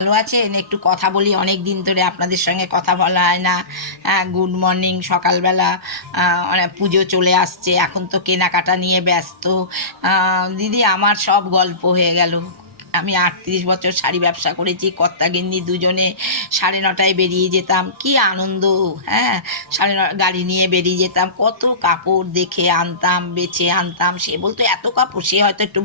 ভালো আছেন? একটু কথা বলি, অনেক দিন ধরে আপনাদের সঙ্গে কথা বলা হয় না। হ্যাঁ গুড মর্নিং সকালবেলা অনেক পুজো চলে আসছে। এখন তো কেনাকাটা নিয়ে ব্যস্ত। দিদি, আমার সব গল্প হয়ে গেল। আমি আটত্রিশ বছর শাড়ি ব্যবসা করেছি, কর্তাগিন্নি দুজনে সাড়ে নটায় বেরিয়ে যেতাম। কি আনন্দ হ্যাঁ? সাড়ে ন গাড়ি নিয়ে বেরিয়ে যেতাম। কত কাপড় দেখে আনতাম, বেছে আনতাম। সে বলতো, এত কাপড়? সে হয়তো একটু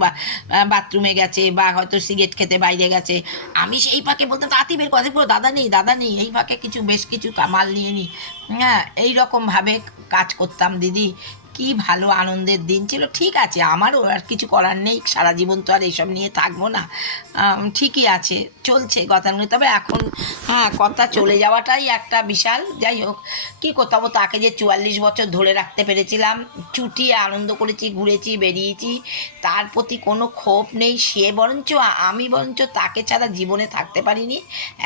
বাথরুমে গেছে বা হয়তো সিগারেট খেতে বাইরে গেছে। আমি সেই ফাঁকে বলতাম, তাঁতি বের কথা পুরো দাদা নেই দাদা নেই, এই ফাঁকে কিছু, বেশ কিছু মাল নিয়ে নিই হ্যাঁ এইরকমভাবে কাজ করতাম, দিদি। কি ভালো আনন্দের দিন ছিল। ঠিক আছে, আমারও আর কিছু করার নেই, সারা জীবন তো আর এইসব নিয়ে থাকব না। ঠিকই আছে, চলছে গতানুগতিক তবে এখন হ্যাঁ কথা চলে যাওয়াটাই একটা বিশাল, যাই হোক, কী করতাম তাকে যে চুয়াল্লিশ বছর ধরে রাখতে পেরেছিলাম। চুটিয়ে আনন্দ করেছি, ঘুরেছি, বেরিয়েছি, তার প্রতি কোনো ক্ষোভ নেই, সে বরঞ্চ, আমি বরঞ্চ তাকে ছাড়া জীবনে থাকতে পারিনি।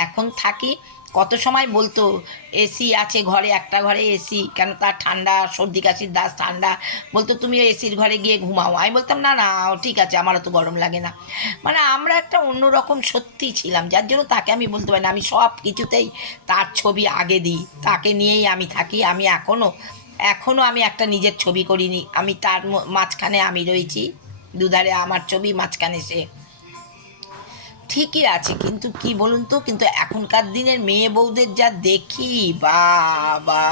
এখন থাকি কত সময় বলতো? এসি আছে ঘরে, একটা ঘরে এসি কেন তার ঠান্ডা, সর্দি কাশির দাস ঠান্ডা। বলতো, তুমি এসির ঘরে গিয়ে ঘুমাও। আমি বলতাম, না না, ঠিক আছে, আমারও তো গরম লাগে না। মানে আমরা একটা অন্যরকম সত্যি ছিলাম, যার জন্য তাকে আমি বলতে পারি না। আমি সব কিছুতেই তার ছবি আগে দিই। তাকে নিয়েই আমি থাকি। আমি এখনও এখনও আমি একটা নিজের ছবি করিনি। আমি তার মাঝখানে আমি রয়েছি। দুধারে আমার ছবি, মাঝখানে সে। ঠিকই আছে, কিন্তু কি বলুন তো? কিন্তু এখনকার দিনের মেয়ে বউদের যা দেখি, বাবা!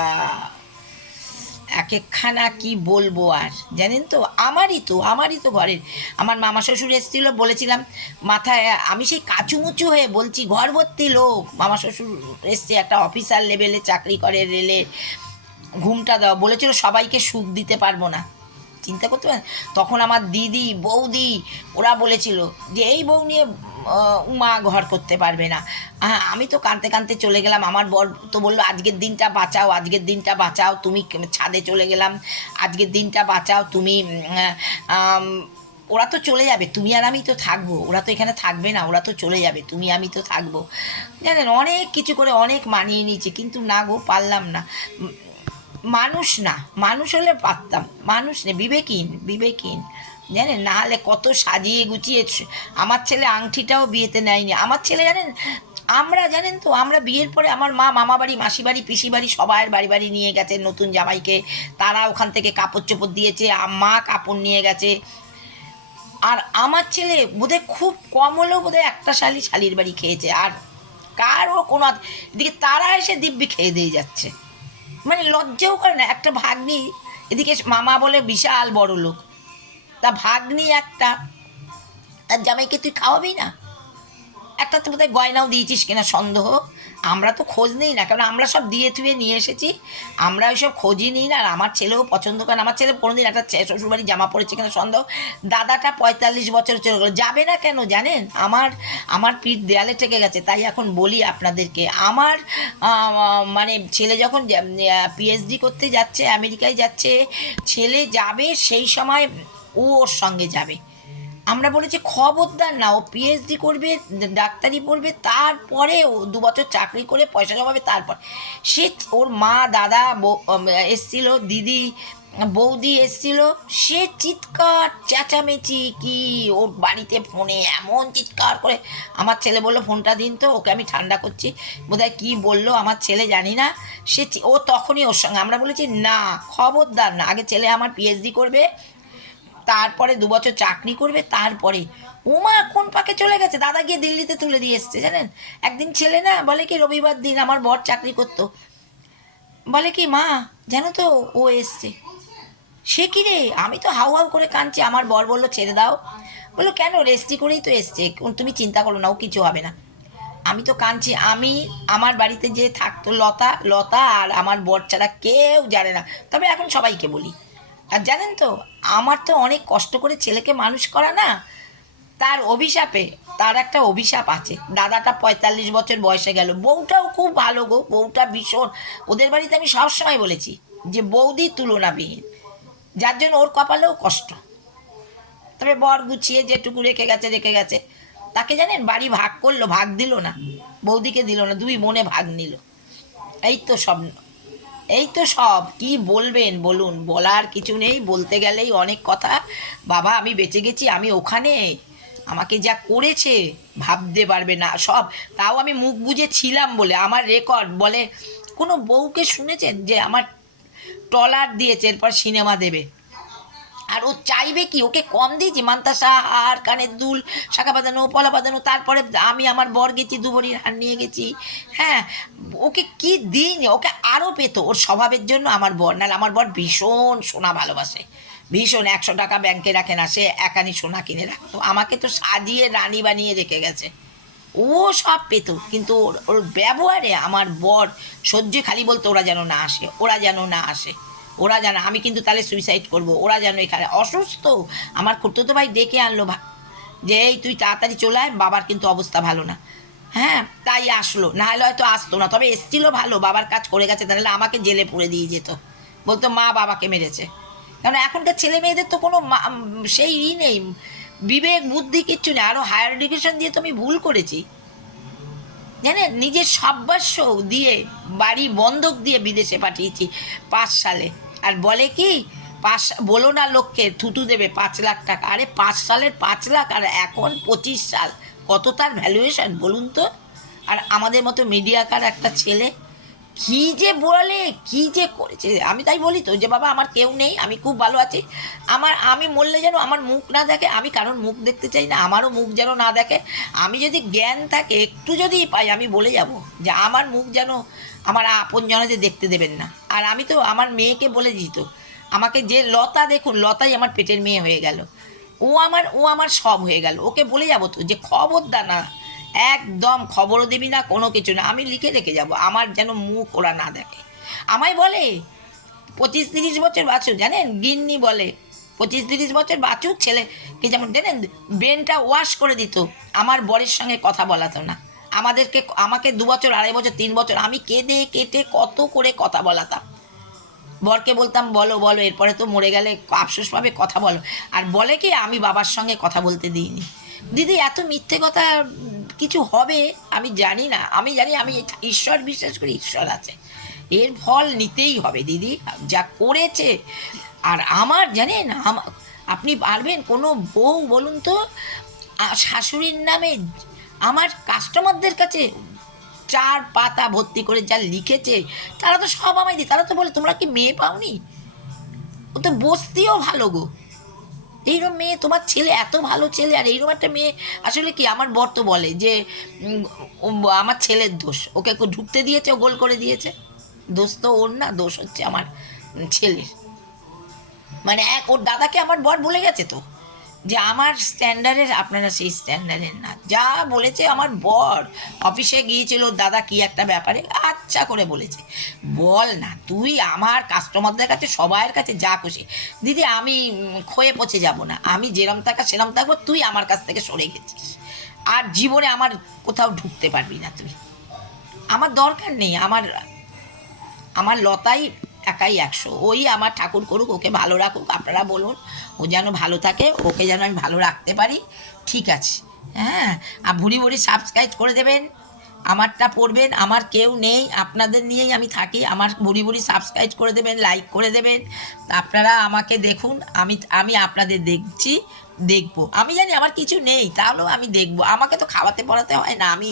এক একখানা কি বলব আর? জানেন তো? আমারই তো আমারই তো ঘরের। আমার মামা শ্বশুর এসেছিল, বলেছিলাম, মাথায়, আমি সেই কাচুমুচু হয়ে বলছি ঘর ভর্তি লোক। মামা শ্বশুর এসছে, একটা অফিসার লেভেলে চাকরি করে, রেলে ঘুমটা দাও, বলেছিল, সবাইকে সুখ দিতে পারব না। চিন্তা করতে পারেন? তখন আমার দিদি, বৌদি, ওরা বলেছিল যে, এই বউ নিয়ে উমা ঘর করতে পারবে না। আমি তো কাঁদতে কাঁদতে চলে গেলাম। আমার বর তো বলল, আজকের দিনটা বাঁচাও, আজকের দিনটা বাঁচাও, তুমি ছাদে চলে গেলাম। আজকের দিনটা বাঁচাও, তুমি ওরা তো চলে যাবে। তুমি আর আমি তো থাকব। ওরা তো এখানে থাকবে না, ওরা তো চলে যাবে। তুমি, আমি তো থাকব। জানেন, অনেক কিছু করে অনেক মানিয়ে নিয়েছে, কিন্তু না গো, পারলাম না। মানুষ না, মানুষ হলে পারতাম। মানুষ নেই, বিবেকহীন বিবেকহীন। জানেন? না হলে কত সাজিয়ে গুছিয়ে আমার ছেলে আংটিটাও বিয়েতে নেয়নি। আমার ছেলে জানেন? আমরা জানেন তো, আমরা বিয়ের পরে আমার মা, মামা বাড়ি, মাসি বাড়ি, পিসি বাড়ি, সবাইয়ের বাড়ি বাড়ি নিয়ে গেছে নতুন জামাইকে। তারা ওখান থেকে কাপড় চোপড় দিয়েছে মা কাপড় নিয়ে গেছে। আর আমার ছেলে বোধহয় খুব কম হলেও বোধহয় একটা শালি শালির বাড়ি খেয়েছে। আর কারও কোনো এদিকে তারা এসে দিব্যি খেয়ে দিয়ে যাচ্ছে। মানে লজ্জাও করে না, একটা ভাগ্নি, এদিকে মামা বলে বিশাল বড় লোক। তা ভাগ্নি একটা, তার জামাইকে তুই খাওয়াবি না? একটা তো বোধহয় গয়নাও দিয়েছিস কিনা, সন্দেহ। আমরা তো খোঁজ নেই না কারণ আমরা সব দিয়ে থুয়ে নিয়ে এসেছি। আমরা ওইসব খোঁজই নিই না, আর আমার ছেলেও পছন্দ করে আমার ছেলে কোনোদিন একটা ছে- শ্বশুরবাড়ি জামা পড়েছে কিনা সন্দেহ। দাদাটা পঁয়তাল্লিশ বছর চলে গেলো যাবে না কেন জানেন? আমার আমার পিঠ দেয়ালে ঠেকে গেছে, তাই এখন বলি আপনাদেরকে। আমার মানে ছেলে যখন পিএইচডি করতে যাচ্ছে, আমেরিকায় যাচ্ছে, ছেলে যাবে সেই সময় ও ওর সঙ্গে যাবে। আমরা বলেছি খবরদার না, ও পিএইচডি করবে ডাক্তারি পড়বে, তারপরে ও দু বছর চাকরি করে পয়সা জমাবে, তারপর। সে ওর মা, দাদা এসছিল, দিদি, বৌদি এসছিল, সে চিৎকার, চেঁচামেচি কি ওর বাড়িতে ফোনে এমন চিৎকার করে। আমার ছেলে বলল, ফোনটা দিন তো, ওকে আমি ঠান্ডা করছি। বোধহয় কী বলল, আমার ছেলে জানি না। সে ও তখনই ওর সঙ্গে, আমরা বলেছি, না, খবরদার না। আগে ছেলে আমার পিএইচডি করবে তারপরে দু বছর চাকরি করবে, তারপরে। উমা কোন পাকে চলে গেছে? দাদা গিয়ে দিল্লিতে তুলে দিয়ে এসছে, জানেন? একদিন ছেলে না, বলে কি, রবিবার দিন আমার বর চাকরি করতো। বলে কি, মা, জানো তো, ও এসছে। সে কি রে? আমি তো হাউ হাউ করে কাঁদছি। আমার বর বলল, ছেড়ে দাও। বলল, কেন? রেস্টি করেই তো এসছে। তুমি চিন্তা করো না, ও কিছু হবে না। আমি তো কাঁদছি। আমি, আমার বাড়িতে যে থাকতো লতা লতা আর আমার বর ছাড়া কেউ জানে না। তবে এখন সবাইকে বলি। আর জানেন তো আমার তো অনেক কষ্ট করে ছেলেকে মানুষ করা না, তার অভিশাপে, তার একটা অভিশাপ আছে। দাদাটা পঁয়তাল্লিশ বছর বয়সে গেল। বউটাও খুব ভালো গো, বউটা ভীষণ। ওদের বাড়িতে আমি সবসময় বলেছি যে বৌদি তুলনাবিহীন। যার জন্য ওর কপালেও কষ্ট। তবে বর গুছিয়ে যেটুকু রেখে গেছে রেখে গেছে। তাকে জানেন, বাড়ি ভাগ করল, ভাগ দিল না। বৌদিকে দিল না, দুই মনে ভাগ নিল। এই তো সব এই তো সব। কি বলবেন? বলুন, বলার কিছু নেই, বলতে গেলেই অনেক কথা। বাবা, আমি বেঁচে গেছি, আমি ওখানে। আমাকে যা করেছে, ভাবতে পারবে না। সব, তাও আমি মুখ বুঝে ছিলাম বলে, আমার রেকর্ড বলে। কোনো বউকে শুনেছেন যে আমার টলার দিয়েছে, এরপর সিনেমা দেবে? আর ও চাইবে কি? ওকে কম দিয়েছি মান্তাসা আর কানের দুল, শাখা বাঁধানো, পলা বাঁধানো, তারপরে আমি আমার বর গেছি, দুবরির হার নিয়ে গেছি। হ্যাঁ ওকে কি দিইনি? ওকে আরও পেতো। ওর স্বভাবের জন্য আমার বর, নাহলে আমার বর ভীষণ সোনা ভালোবাসে। ভীষণ একশো টাকা ব্যাংকে রাখে না সে, একানি সোনা কিনে রাখতো। আমাকে তো সাজিয়ে রানী বানিয়ে রেখে গেছে। ও সব পেত, কিন্তু ওর ওর ব্যবহারে আমার বর সহ্য খালি বলতো, ওরা যেন না আসে, ওরা যেন না আসে। ওরা যেন আমি কিন্তু তাহলে সুইসাইড করব। ওরা যেন এখানে অসুস্থ। আমার খুঁড়তো ভাই ডেকে আনলো যে, এই তুই তাড়াতাড়ি চলে আয়, বাবার কিন্তু অবস্থা ভালো না। হ্যাঁ তাই আসলো। না হলে হয়তো আসতো না। তবে এসছিল ভালো, বাবার কাজ করে গেছে, তাহলে আমাকে জেলে পুরে দিয়ে যেত। বলতো মা বাবাকে মেরেছে। কারণ এখনকার ছেলে মেয়েদের তো কোনো সেই ই নেই। বিবেক, বুদ্ধি কিচ্ছু নেই। আরও হায়ার এডুকেশন দিয়ে তো আমি ভুল করেছি। জানেন নিজের সর্বস্ব দিয়ে, বাড়ি বন্ধক দিয়ে বিদেশে পাঠিয়েছি পাঁচ সালে। আর বলে কি, পাঁচ, বলো না লোককে, থুতু দেবে পাঁচ লাখ টাকা। আরে পাঁচ সালের পাঁচ লাখ, আর এখন পঁচিশ সাল। কত তার ভ্যালুয়েশন বলুন তো? আর আমাদের মতো মিডিয়াকার একটা ছেলে কি যে বলে, কি যে করেছে? আমি তাই বলি তো যে, বাবা, আমার কেউ নেই, আমি খুব ভালো আছি। আমার, আমি মরলে যেন আমার মুখ না দেখে, আমি কারণ মুখ দেখতে চাই না, আমারও মুখ যেন না দেখে। আমি যদি জ্ঞান থাকে, একটু যদি পাই, আমি বলে যাব যে, আমার মুখ যেন আমার আপন জনদের দেখতে দেবেন না। আর আমি তো আমার মেয়েকে বলে দিত আমাকে যে লতা দেখুন, লতাই আমার পেটের মেয়ে হয়ে গেল। ও আমার ও আমার সব হয়ে গেল। ওকে বলে যাব তো যে খবরদার না। একদম খবরও দিবি না, কোনো কিছু না। আমি লিখে রেখে যাব, আমার যেন মুখ ওরা না দেখে। আমায় বলে, পঁচিশ তিরিশ বছর বাঁচুক, জানেন? গিন্নি বলে, পঁচিশ তিরিশ বছর বাঁচুক ছেলেকে যেমন, জানেন? ব্রেনটা ওয়াশ করে দিত। আমার বরের সঙ্গে কথা বলাতো না। আমাদেরকে, আমাকে দু বছর, আড়াই বছর, তিন বছর আমি কেঁদে কেটে কত করে কথা বলাতাম। বরকে বলতাম, বলো বলো, এরপরে তো মরে গেলে আফসোস পাবে, কথা বলো। আর বলে কি, আমি বাবার সঙ্গে কথা বলতে দিইনি। দিদি, এত মিথ্যে কথা কিছু হবে? আমি জানি না, আমি জানি, আমি ঈশ্বর বিশ্বাস করি, ঈশ্বর আছে। এর ফল নিতেই হবে দিদি, যা করেছে। আর আমার, জানেন আপনি পারবেন কোনো বউ বলুন তো শাশুড়ির নামে আমার কাস্টমারদের কাছে চার পাতা ভর্তি করে যা লিখেছে, তারা তো সব আমায় দিই তারা তো বলে, তোমরা কি মেয়ে পাওনি? ও তো বসতিও ভালো গো। এইরকম মেয়ে, তোমার ছেলে এত ভালো ছেলে, আর এইরকম একটা মেয়ে, আসলে কি আমার বর তো বলে যে আমার ছেলের দোষ, ওকে ঢুকতে দিয়েছে, ও গোল করে দিয়েছে। দোষ তো ওর না, দোষ হচ্ছে আমার ছেলের। মানে এক, ওর দাদাকে আমার বর বলে গেছে তো। যে আমার স্ট্যান্ডার্ডের আপনারা সেই স্ট্যান্ডার্ডের না। যা বলেছে আমার বর। অফিসে গিয়েছিল, দাদা, কি একটা ব্যাপারে? আচ্ছা করে বলেছে। বল না, তুই আমার কাস্টমারদের কাছে, সবাইয়ের কাছে যা খুশি। দিদি, আমি ক্ষয়ে পচে যাব না। আমি যেরম থাকা সেরম থাকব, তুই আমার কাছ থেকে সরে গেছিস। আর জীবনে আমার কোথাও ঢুকতে পারবি না তুই। আমার দরকার নেই। আমার আমার লতাই একাই একশো। ওই আমার ঠাকুর করুক, ওকে ভালো রাখুক, আপনারা বলুন, ও যেন ভালো থাকে, ওকে যেন আমি ভালো রাখতে পারি, ঠিক আছে। হ্যাঁ আর ভুড়ি ভুড়ি সাবস্ক্রাইব করে দেবেন, আমারটা পড়বেন, আমার কেউ নেই, আপনাদের নিয়েই আমি থাকি, আমার বুড়ি বুড়ি সাবস্ক্রাইব করে দেবেন লাইক করে দেবেন, আপনারা আমাকে দেখুন, আমি আমি আপনাদের দেখছি, দেখব। আমি জানি আমার কিছু নেই, তাহলেও আমি দেখব। আমাকে তো খাওয়াতে পড়াতে হয় না, আমি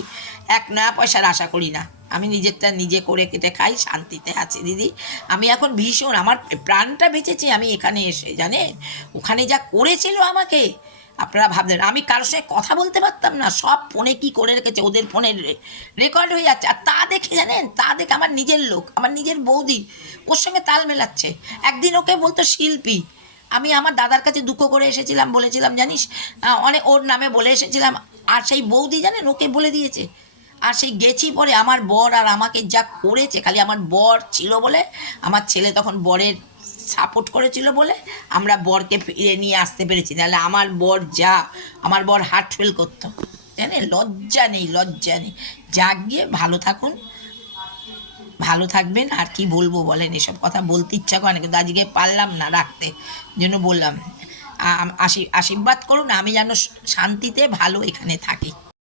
এক নয়া পয়সার আশা করি না। আমি নিজেরটা নিজে করে কেটে খাই, শান্তিতে আছি, দিদি। আমি এখন ভীষণ, আমার প্রাণটা বেঁচেছি আমি এখানে এসে, জানেন? ওখানে যা করেছিল আমাকে, আপনারা ভাবলেন, আমি কারোর সঙ্গে কথা বলতে পারতাম না, সব ফোনে কি করে রেখেছে, ওদের ফোনে রেকর্ড হয়ে যাচ্ছে, আর তা দেখে, জানেন? তা দেখে আমার নিজের লোক, আমার নিজের বৌদি, ওর সঙ্গে তাল মেলাচ্ছে। একদিন ওকে বলতো শিল্পী, আমি আমার দাদার কাছে দুঃখ করে এসেছিলাম, বলেছিলাম, জানিস? অনেক ওর নামে বলে এসেছিলাম, আর সেই বৌদি, জানেন? ওকে বলে দিয়েছে। আর সেই গেছি পরে আমার বর আর আমাকে যা করেছে, খালি আমার বর ছিল বলে, আমার ছেলে তখন বরের সাপোর্ট করেছিল বলে আমরা বরকে ফিরে নিয়ে আসতে পেরেছি। নাহলে আমার বর যা, আমার বর হার্ট ফেল করতো। জানেন লজ্জা নেই লজ্জা নেই। যাক গিয়ে, ভালো থাকুন, ভালো থাকবেন। আর কি বলব বলেন, এসব কথা বলতে ইচ্ছা করে না, কিন্তু আজকে পারলাম না রাখতে। জন্য বললাম আশীর্বাদ করুন, আমি যেন শান্তিতে, ভালো এখানে থাকি।